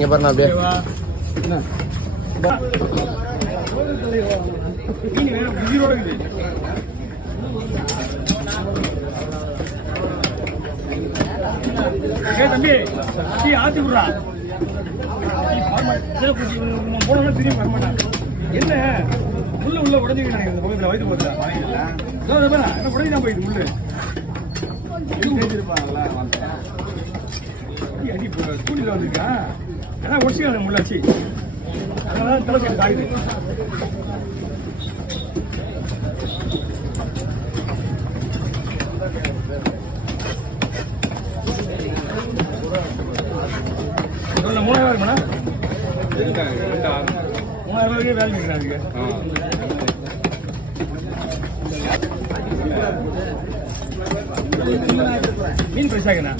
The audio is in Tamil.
இங்கே பாருண்ணா அப்படியே தம்பி ஆத்தி விடுறா போனா திரும்பி வரமாட்டா என்ன உள்ள உடஞ்சிக்கிட்டு நினைக்கிறேன் இந்த பக்கத்தில் வயிற்று போட்டுதான் என்ன உடஞ்சி போயிட்டு முள்ளு அடி ஸ்கூட்டியில் வந்திருக்கா அதான் ஒடிச்சுக்காங்க முள்ளாச்சு அதனால தலை காயுது $3000 $3000 வேலை நிற்கிறாங்க மீன் ஃப்ரெஷ் ஆகுண்ணா